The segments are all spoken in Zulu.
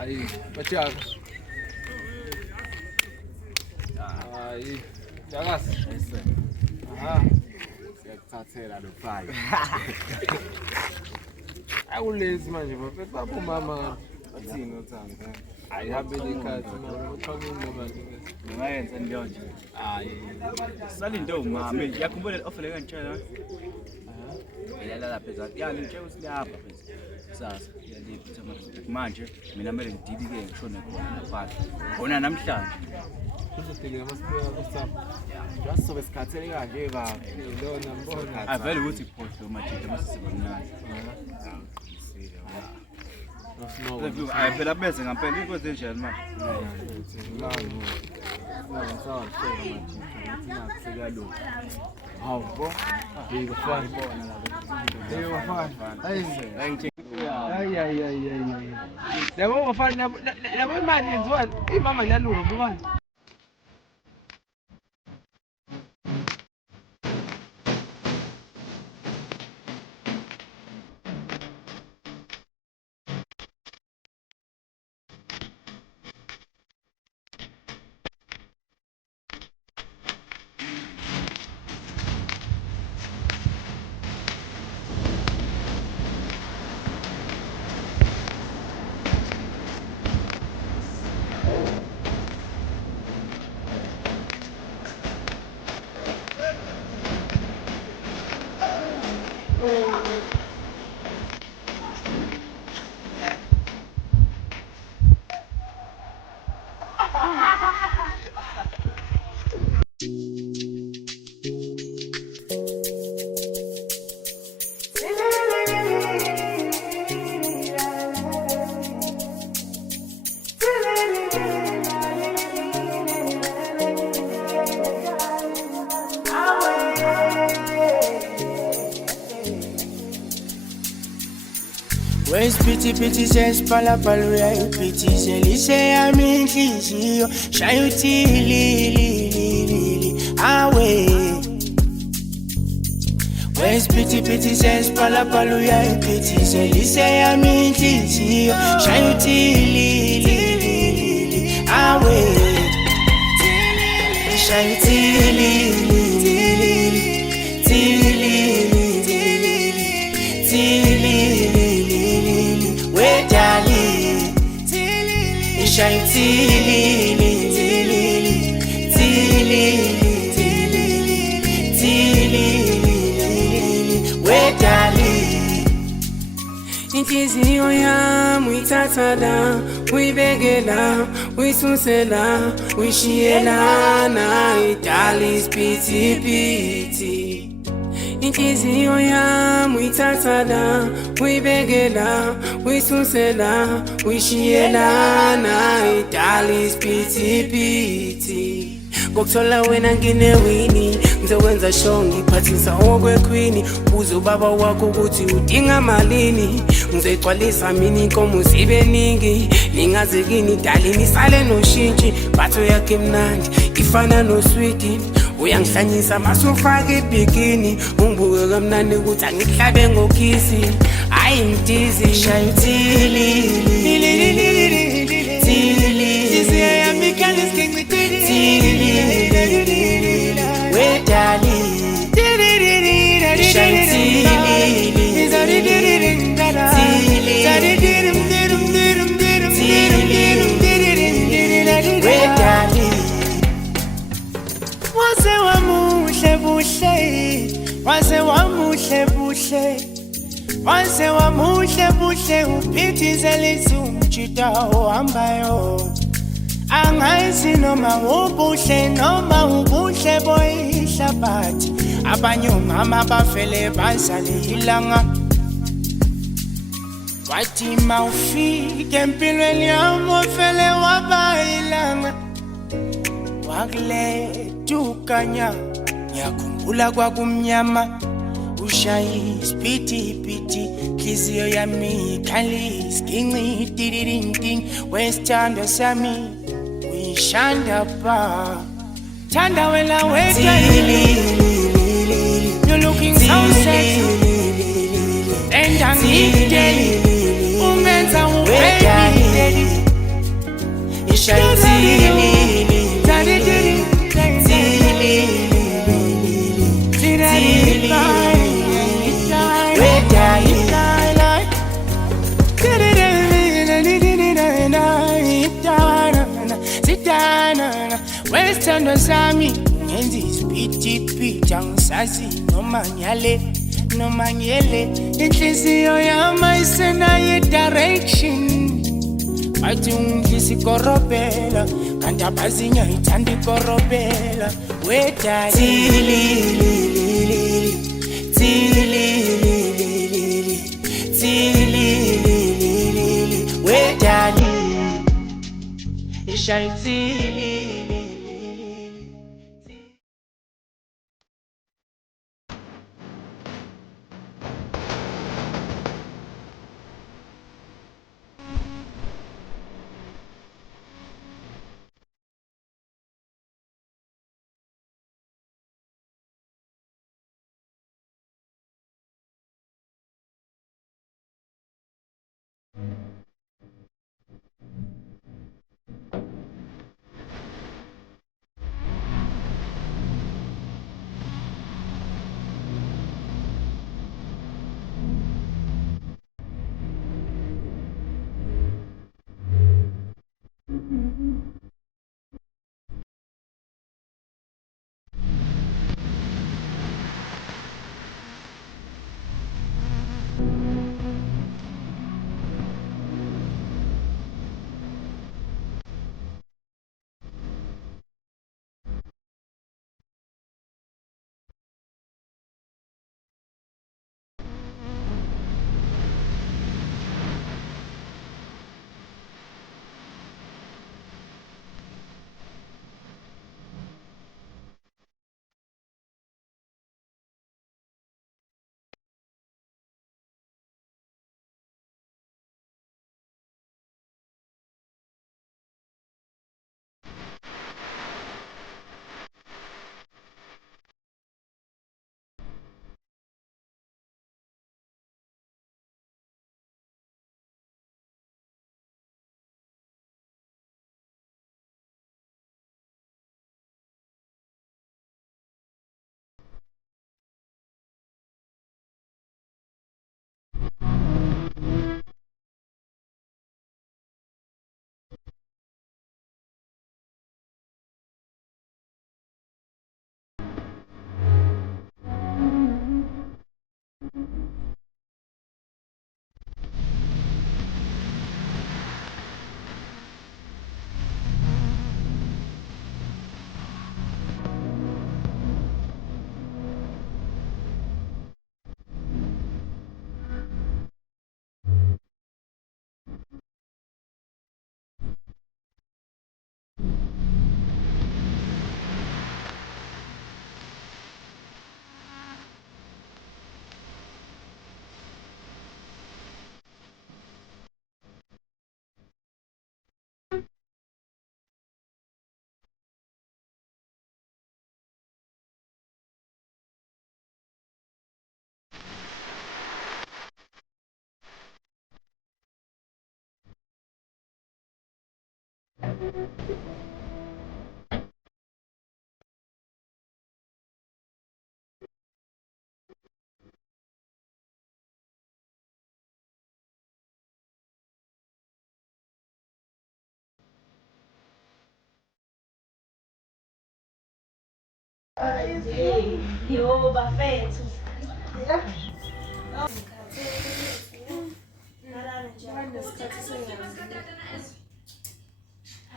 Aí, Thiago. Aí, Thiago. Ah, siyakuthathela lo pai. Awulezi manje bafethu babumama. Athini uthando? Ayihambele ikhathi manje. Uthangile manje. Ngayenza leyo nje. Hayi. Salinde umama. Yakhumbula le-offer kanjena. Yala lapha ezakho. Yala nje usilapha phezulu. Sasa yaliphi manje mina kumele ngidilike ngishone khona lapha. Khona namhlanje. Uzodilika masibeka kusapho. Just so besikhathele kanje baba. Ngiyona mbona. Avele ukuthi iphohle majida masisibonana. Hayi phela bese ngempela inkonzo enjani manje. Hawu bo. Ngiyafana. Ay. Yabo bafana yabo imali yenziwa imama yalunga bubani. Where's pity says palapaluya pity selise aminhliziyo shayuthi li awe. Where's pity says palapaluya pity selise aminhliziyo shayuthi li awe. Shayuthi li shine tilili wedali. Inhliziyo yami uyithatha la, uyibeke la, uyisusela, uyishiyelana, idali isiphithiphithi. Inhliziyo yami uyithatha la, uyibeke la, uyisusela, uyishiyelana, idali isiphithiphithi. Ngokuthola wena nginewini, ngizokwenza show ngiphathisa okwekhwini. Buza ubaba wakho ukuthi udinga malini, ngizoyigcwalisa mina inkomo zibe ningi. Ningaze kini dalini sale noshintshi, batho yakhe mnandi ifana noswiti. Uyangihlanyisa masufaka ibikini, ungibuke kamnandi ukuthi angikuhlabe ngokhisi. Hayi ngitizi shayuthili wedali wase wamuhle buhle, wase wamuhle buhle, wase wamuhle buhle, uphithizela izumjida ohambayo. Angazi noma ubuhle noma ubuhle boyihlabathi, abanye omama bafele bazale ilanga. Wathi mawufike empilweni yami ufele waba ilanga, wakuletha ukanya, ngiyakhumbula kwakumnyama. Ushayi isiphithiphithi, nhliziyo yami ikhali isiginci tidirinting. Wesithando sami uyishanda pa, thanda wena wedwa. You're looking so sexy and I'm needed. Ungenza ungibheki Western Sami, and this pity sassy, no manyale, no manyele. It is your my sena direction. I don't this corrobella, and a bazinya itandi corrobella. Wait, Yo, bafethu.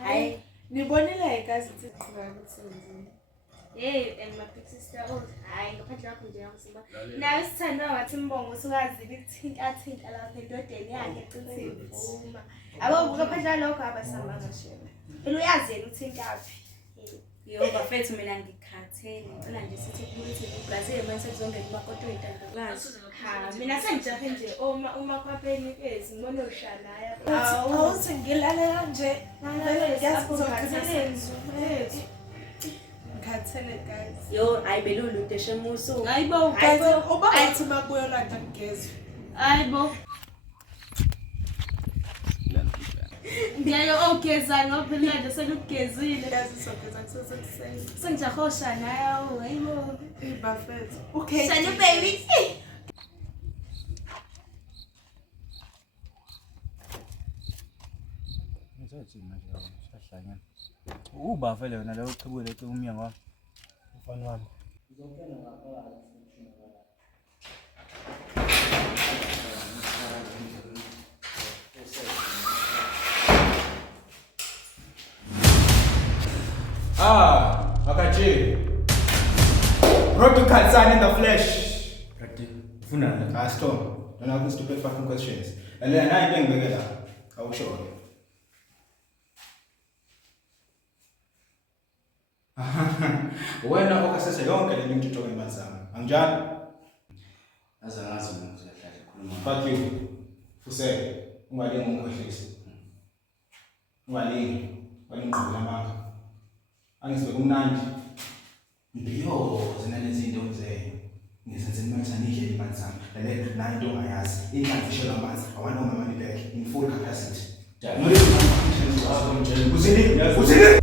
Hayi, nibonile kazi ukuthi hey, and my big sister oh, hayi ngaphandle kwakho nje yakusiba. Nawe sithanda wathi Mbongo usukazile ukuthinta lapha endodeni yakhe eqinisweni vuma. Abo ngaphandle lokho abasamba ngashela. Phela uyazi yena uthintaphi. yo bafethu mina ngikhathele ngicela nje sithi ukuthi ugaze manje kuzongena umakoti oyintandokazi. Ha, mina sengijahe nje uma kwapheni ezi ngibona ushanaya. Awuthi ngilalela nje ngikhathele guys. Yo, ayibelulu deshemuso. Hayibo guys, ubathi makuyo landa ngezwe. Hayibo. Ngeke ogeza ngophela nje selugezile yazi sogeza kusesekuseni. Sengijahosha nayo hayibo. Buffet. Okay. Shani baby. Ngizothi manje shahlanyana. Uba vele wena la uchibule ethi umnyango ufana wami. Makachi. Road to Katsan in the flesh. Funa. Stop. Don't have stupid fucking questions. And then I think we're I will show you. Wena okasese yonke le nto itoke emazami. Angjani? Azazi Fuck you. Fuse. Ungalingi ngikhohlisa. Ungalingi. Walingqola manga. Angisibeke umnandi. Mbiyo zinale zinto nje. Ngisenze imatha nidle imali zami. Lele nayo into ongayazi. Inhlanganisho lamanzi. Awanoma money back in full capacity. Uzini?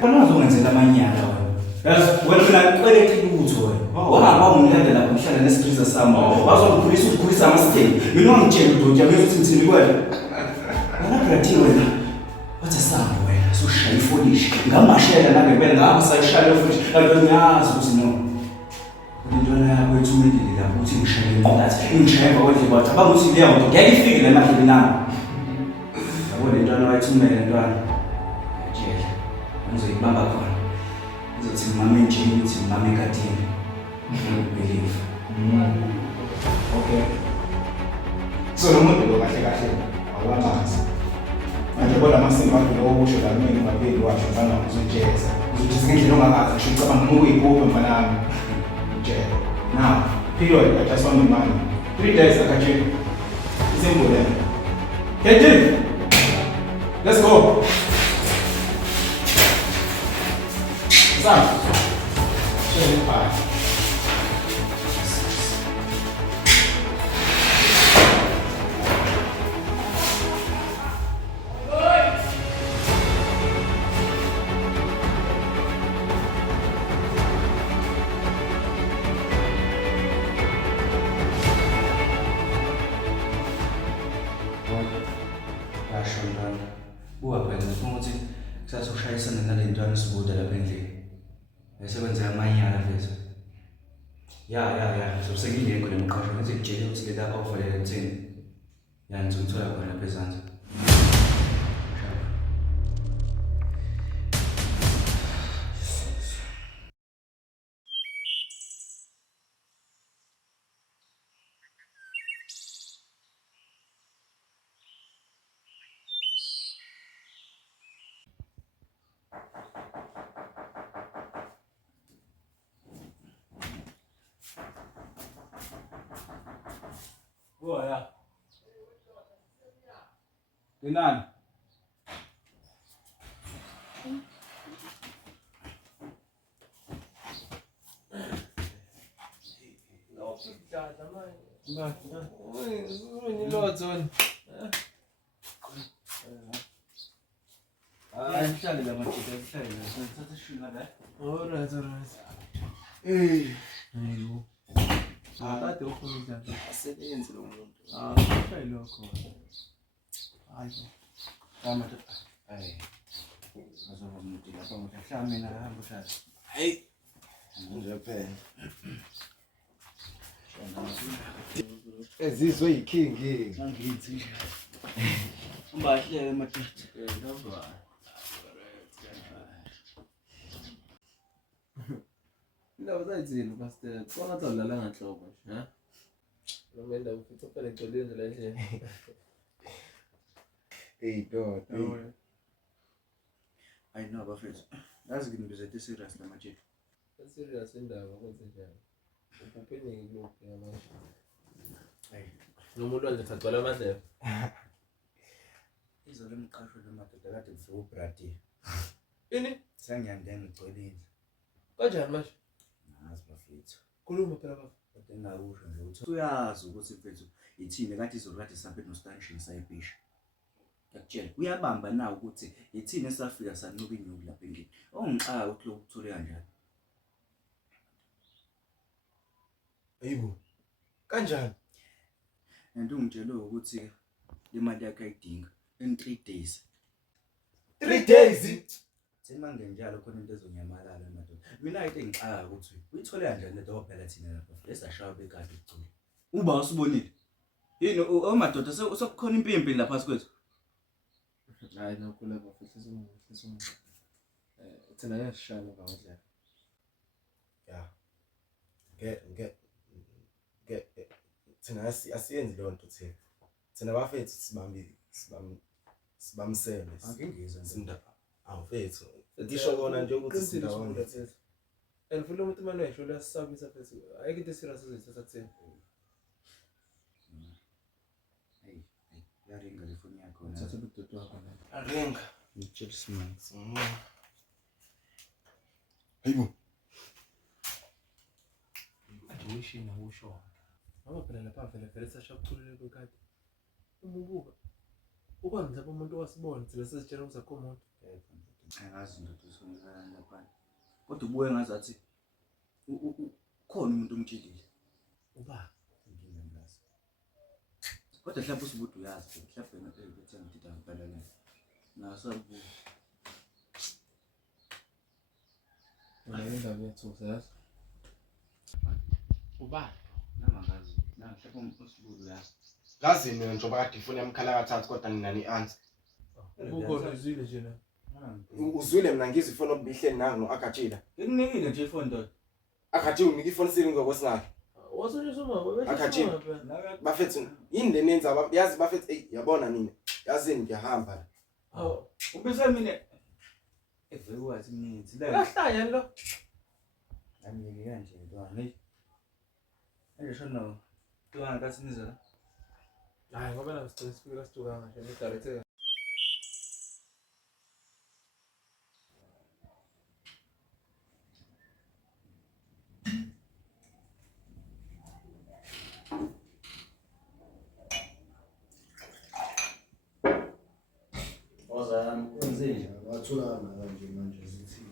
Konazo ngenzela amanyala wena. Yazi wena uqeleke lutho wena. Wahamba umlanda lapho mhlala nesifriza sami. Wazokhulisa ama-steak. Mina ngitshela uDoja bese uthi ngithini kwena. Wena brati wena. Wathi samba wena soshaya ifolish. Ngamashela nangempela ngapha sayishaya futhi. Kanti ngiyazi ukuthi no. Intwana yakho ethumekile lapho uthi ngishaya inqolatha. Ingishaya kodwa bathi abanguthi leyo nto ngeke ifike la makhe nami. Yabo le ntwana wayithumela ntwana. Ngizoyibamba khona. Ngizothi mama enjini uthi mama ekadini. Believe. Okay. So lo muntu lo kahle kahle awamazi. Manje bona amasimba akho lo usho la mina ngapheli washo mfana uzojeza. Uzothi ngendlela ongakazi ngisho ucabanga ukuyiphuka mfana. Jela. Now, period, I just want the money. 3 days I got you. Simple then. Get in. Let's go. Sam. Show me pie. Sazoshayisana nale ntwana isibuda lapha endlini. Esebenza amanyala mfethu. Ya. So sengingekho le mqasho ngithi ngitshele ukuthi le lapha offer le thini. Ya ngizothola khona lapha ezansi. Yeah. Nani? Mhlale la manje mhlale la sithatha ishumi la. Alright. Hey. Kade ufuna njani? Asebenze lo muntu. Kuhlale lokho. Hayi. Kama hayi. Azoba umuntu lapha ngohlala mina hamba uhlala. Hey. Nje phela. Ezizwe yiking. Ngithi. Umbahlele madoda. Ngizwa. Indaba zayizini pastor. Kwangathi udlala nganhloko nje, ha? Noma indaba ufithi phela ngixolile la nje. Hey dodo. I know bafethu. Yazi ngibizethe serious la manje. Serious indaba kwenze njani? Uphupheni ngilokhu yamanje. Hey. Nomuntu nje sagcwala amadlebe. Izolo emqasho lo madoda kade ngifike uBrady. Ini? Sengiyangena ngigcwelile. Kanjani manje? Nazi bafethu. Khuluma phela baba. Kodwa engakusho nje ukuthi uyazi ukuthi mfethu ithini kanti izolukade sihambile noStanishini sayibhisha. Ngiyakutshela uyabamba na ukuthi ithini esafika sanqoba inyuku lapha endlini. Ongixaka ukuthi lokhu kuthole kanjani. Hayibo. Kanjani? And ungitshele ukuthi le mali yakhe ayidinga in 3 days. 3 days. Semange njalo khona into ezonyamalala madoda. Mina into engixaka ukuthi uyithole kanjani le nto phela thina lapha. Lesashaya bekade ucula. Uba usibonile. Yini omadoda sokukhona impimpi lapha sikwethu. Hayi nokhula bafethu sesimuhle. Thina yasishaya ngabadla. Ya. Thina asiyenzi leyo nto thina. Thina bafethu sibamsele. Angingizwa Sinda. Awufethu. Ngisho kona nje ukuthi sindawonye. And futhi umuntu manje uyasho lasisabisa fethu. Ayike into serious ezithatha thina. Hey, yaringa le phone yakho na. Thatha ubudodo wakho la. Aringa. Ngitshela simanga. Hayibo. Awushina usho. Ngoba phela lapha vele sashaqhulule kwekade. Umubuka. Ukwazi lapha umuntu wasibona thina sesitshela ukuthi akho umuntu. Angazi into esonzakala lapha. Kodwa ubuye ngazathi khona umuntu omtshilile. Uba Inkinga ngazi. Kodwa mhlawumbe usibude uyazi mhlawumbe ngempela ukuthi ngidida ngempela la. Nasabu. wena indaba yethu uzazi. Uba Namangazi. Mhlawumbe usibude uyazi. Ngazi mina njengoba kade ifoni yami khala kathathu kodwa nginani answer. ukhona izwile nje na. Uzwile mina ngizwe ifoni obihleli nangu noAkatshila. Ngikunikile nje ifoni ndoda. Akathi unika ifoni sini ngokwesingaka. Wasonje soma Akatshila. Bafethu yini le nenza yazi bafethu yabona nina. Yazini ngiyahamba. Aw, Ubise mina evewathi mnithi la. lahlanya lo. Amike kanje ntwana. Hey. Anje shona. Tuanga kasiniza la. Hayi ngoba na sifika situka nje ni director. Ozami kwenzeni? Wathulana kanje manje zithi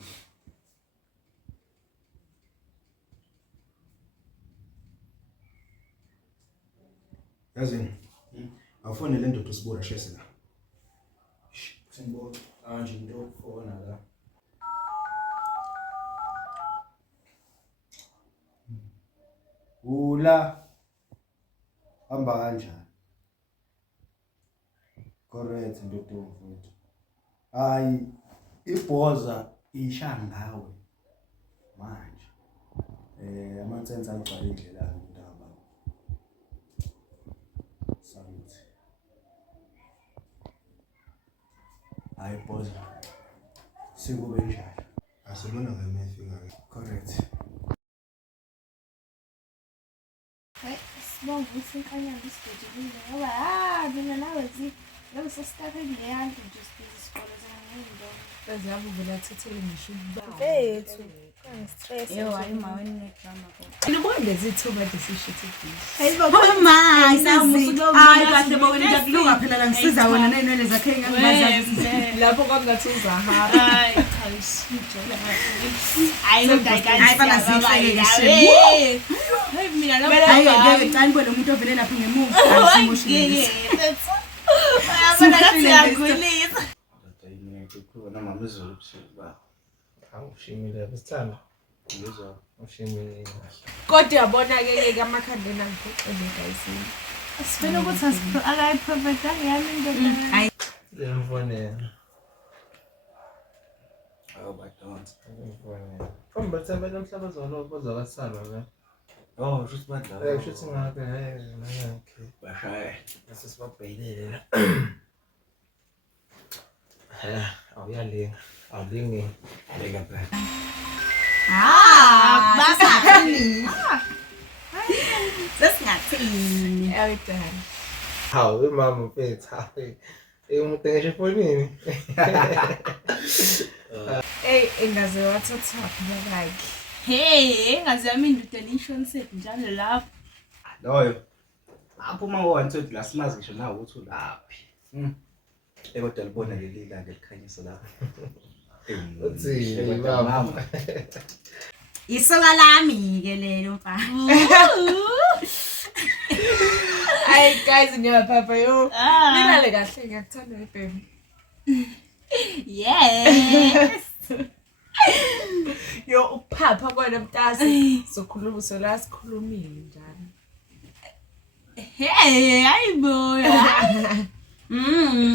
Yazini. Awufone le ndoda usibura shese la. sengibona kanje into ofona la. Ula hamba kanjani? Correct ndoda mfowethu. Hayi ibhoza ishangawe manje. Amatsense alibhala indlela indaba. Saluthi. Hayi ibhoza. Sikube njalo. Asibona ngemefika ke. Correct. Sibonga ukuthi inkanyanga isibhedlile ngoba mina nawe Love so started leyanto nje sibiza isikole zangindo. Bazabu belathathele ngisho ubaba. Mfethu, stress. Yebo hayi maweni nedrama kodwa. Nibonde zithuba desishithi please. Hayibo Hayi kahle bawena ngiyakulunga phela la ngisiza wena nenwele zakhe ngangazazi. Lapho kwakungathi uzahara. Hayi cha isitsho. Hayi ngidayikani. Hayi bana sihleke. Hayi mina lo. Hayi ngeke cani kwelo muntu ovele lapha ngemuva asimoshile. Ayabona ngathi uyagwiliza. Yini ngikukhuluma namama izolo kusuka. Awushimile besithanda. Ngizwa. Ushimile. Kodwa yabona ke kamakhandela ngicela guys. Sifuna ukuthi akayiprofect angiyami indoda. Hayi Lemfonela. Awu badonsa. Lemfonela. From Bethemba namhlanje bazakasala la. Oh, just badla. Kushuthi ngabe okay. Bashaya. Sesibabhayilele la. Awuyalinga. Awulingi. Leka phela. basathini. Sesingathini. Awudani. Hawu mama mfethu. Umuntu ngisho efonini. Hey ingaze wathatha phela bakhe. Hey, ngazi yami induda nishonise njalo lapho. Loyo. Aphuma ngo-120 la simazi ngisho nawe ukuthi ulaphi. Kodwa libona leli langa likhanyisa lapha. Uthi mama. Isoka lami ke lelo mfana. Ay guys ngiyapapa yo. Nilale kahle ngiyakuthanda baby. Yes. Yo uphapha kwena mtasi sokhuluma sola sikhulumile njalo. Hey, ayiboya.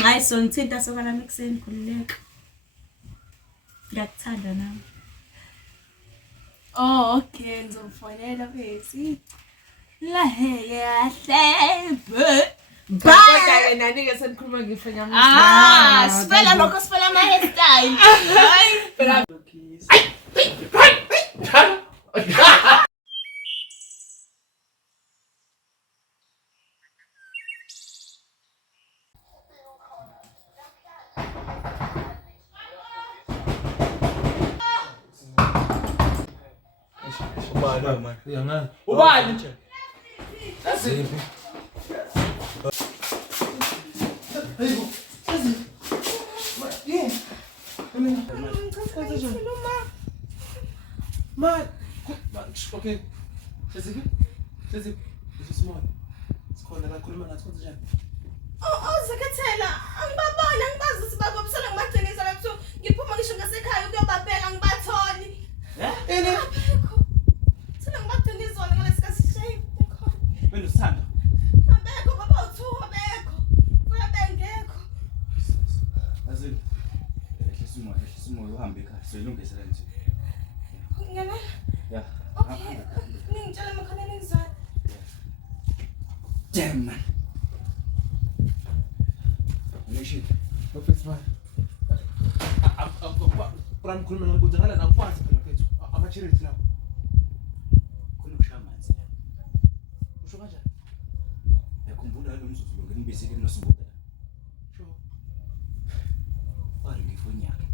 Ayisona thinta soka lami ekseni khululeka. Ngiyakuthanda nami. Oh, okay, ngizofonela bese. La hey kahle. Kodwa ke nani ke senikhuluma ngifanya manje. Sifela lokho sifela ama hairstyle. Hayi. Phela Ubani nje? Asiphi? Okay. Seziphi? Small. Sikhona la khuluma nathi konke njani? Zakathela, angibabona ngibazi ukuthi bakobusela ngibadengisa lapho ngiphuma ngisho ngasekhaya ukuyobabheka ngibatholi. Ene. Sina ngibadengizona ngalesikhathi shame. Wena usithanda? Abekho baba uthu abekho. Kuya bengekho. Azini. Ehlisa umoya uhambe ekhaya. Soyilungisela nje. Ngiyabona. Yeah. Okay. Ningitshela amakhona ningizwana. Damn man. Nation. Perfect man. Pram khuluma nakude ngala nakwazi phela phethu. Ama-charity lapho. Khona ukushaya amanzi la. Usho kanjani? Yakhumbula lo mzuzu lo ngenibizile noSibuda. Sho. Wari ngifoni yakhe.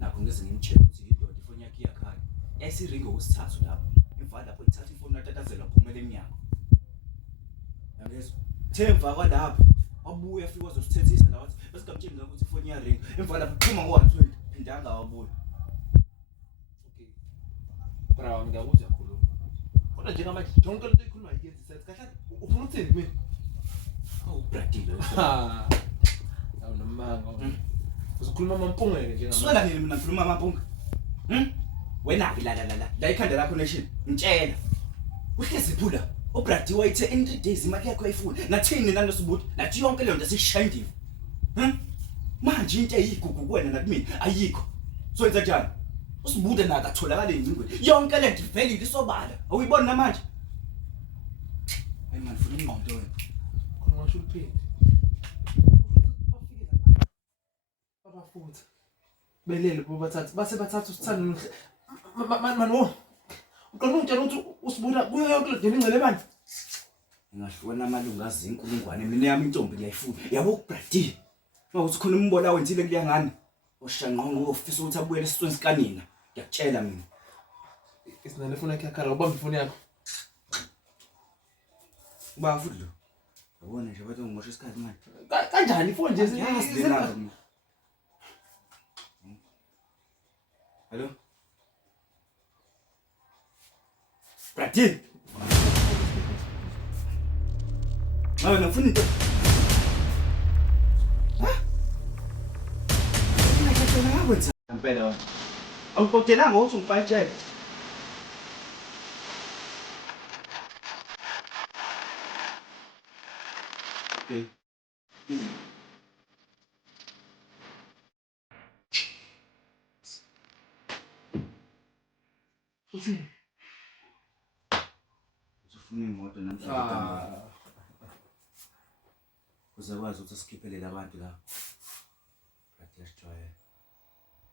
Nakho ngeze ngimtshela ukuthi idoda ifoni yakhe iyakhala. Yayisiringe okwesithathu lapho. Emva lapho ithatha ifoni natatazela phumela eminyango. Yangezwa. Themva kwalapho. Wabuya afika wazosithethisa la wathi besikamtshela ukuthi ifoni iyaringa. Emva lapho phuma ngo-120 phindanga wabuya. Okay. Bra ngiyakuzwa khuluma. Kodwa njengamanje jonke lento ikhuluma ayiyenzi sense. Kahle ufuna ukuthini kimi? Awu bradile. Ha. Awu nomanga. Uzokhuluma amampungeke njengamanje. Swela nini mina ngikhuluma amampunga? Wena la ikhanda lakho nation. Ngitshela. Uhlezi phula. Ubradi wayithe in 3 days imali yakho ayifuna. Nathini nanoSibuda? Nathi yonke le nto sishandiwe. Manje into eyigugu kuwena nakumina ayikho. So yenza njani? uSibude naka atholakala engcingweni yonke le nto ivelile isobala awuyiboni namanje hayi man funa ingqondo wena khona ngasho uphinde bafike la abafutha belele bo bathathu base bathathu usithando man wo uqonda ungitshela ukuthi uSibuda kuyo yonke le nto ingcele bani ngahlona amalungu azinkulungwane mina yami intombi ngiyayifuna yabo uBrady mawuthi khona umbola wenzile kuliyangani oshanqonqo ofisa ukuthi abuyele esitweni sikanina ngiyakutshela mina isinale funa yakhala ubamba ifoni yakho uba futhi lo yabona nje bathi ngimosha isikhathi manje kanjani ifoni nje yasilena hello Brady ayo nafuna into Pero ang pagtilang oh sumpah dyan. Okay. Usufuna imoto namhlanje. Uzakwazi ukuthi sikiphelele abantu la. Brady yasijwayela.